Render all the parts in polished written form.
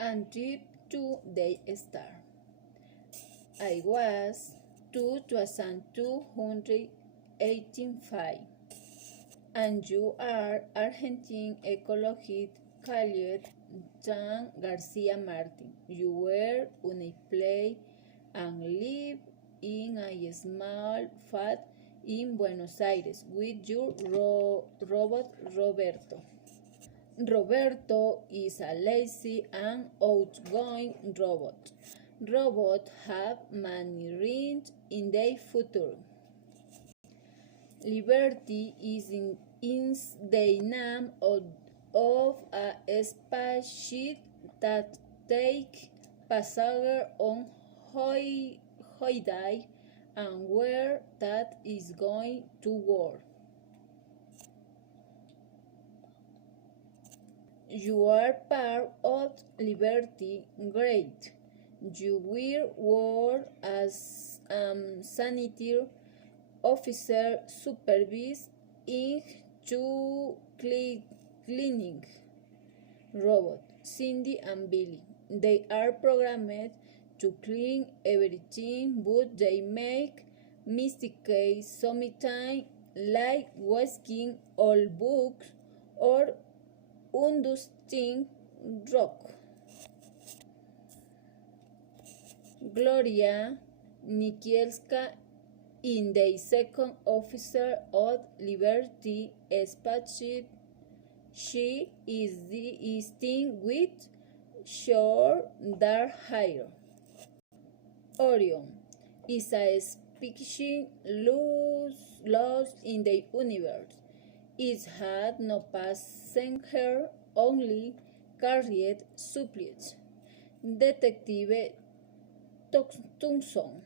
and trip to the star. I was 2285, and you are Argentine ecologist called Jean Garcia Martin. You were unemployed and live in a small flat in Buenos Aires with your robot Roberto. Roberto is a lazy and outgoing robot. Robots have many dreams in the future. Liberty is the name of a spaceship that takes passengers on holiday and where that is going to work. You are part of Liberty. Great. You will work as sanitary officer supervise in two cleaning robots, Cindy and Billy. They are programmed to clean everything, but they make mistakes sometimes, like wasting old books or undusting rock. Gloria Nikielska is the second officer of Liberty Spaceship. She is distinguished with short dark hair. Orion is a species lost in the universe. It had no passenger, only carried supplies. Detective Thompson,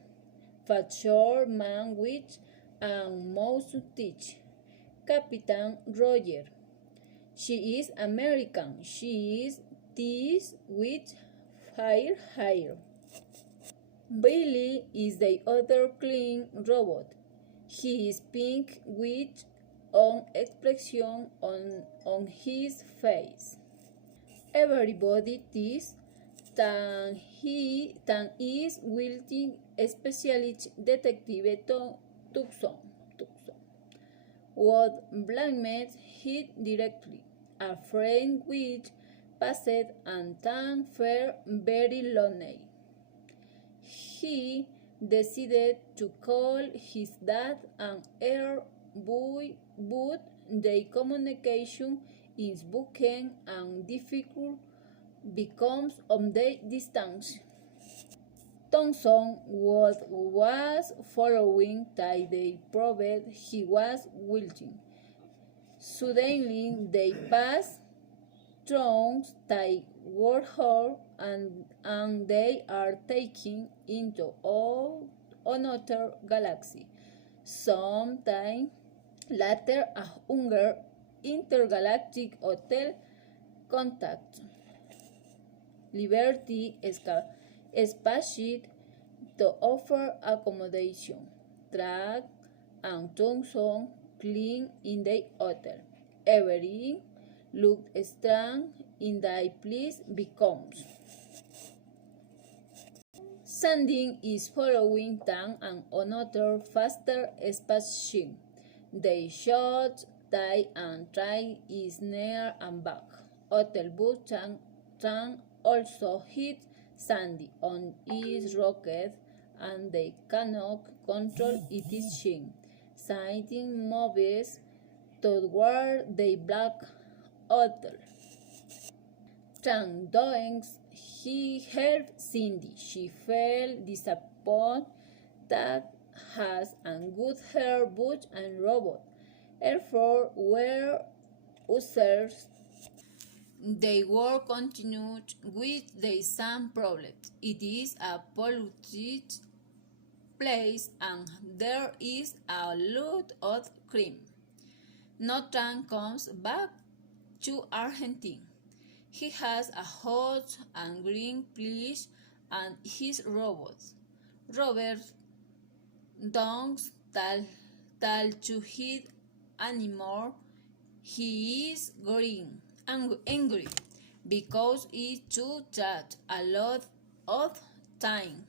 fat short man with a moustache. Captain Roger. She is American. She is this with fair hair. Billy is the other clean robot. He is pink with an expression on his face. Everybody thinks that he is wilting specialist detective Tucson. What blamed he directly? A friend which passed and tan fair very lonely. He decided to call his dad and air boy, but the communication is broken and difficult because of the distance. Thompson was following that they proved he was wilting. Suddenly they passed through the wormhole and they are taken into another galaxy. Sometime later, a hunger intergalactic hotel contact Liberty spaceship to offer accommodation. Track and Thompson clean in the hotel. Everything looked strange in the place becomes. Sandy is following Tan and another faster spaceship. They shot, tie and try is near and back. Hotel but Tan also hit Sandy on his rocket and they cannot control its ship. Sandy moves toward the black hotel. Tan doings he helped Cindy. She felt disappointed that has a good hair but and robot. Therefore were users. The war continued with the same problems. It is a polluted place and there is a lot of crime. Nathan comes back to Argentina. He has a hot and green place and his robots. Robert don't tell to hit anymore. He is green and angry. because it took that a lot of time.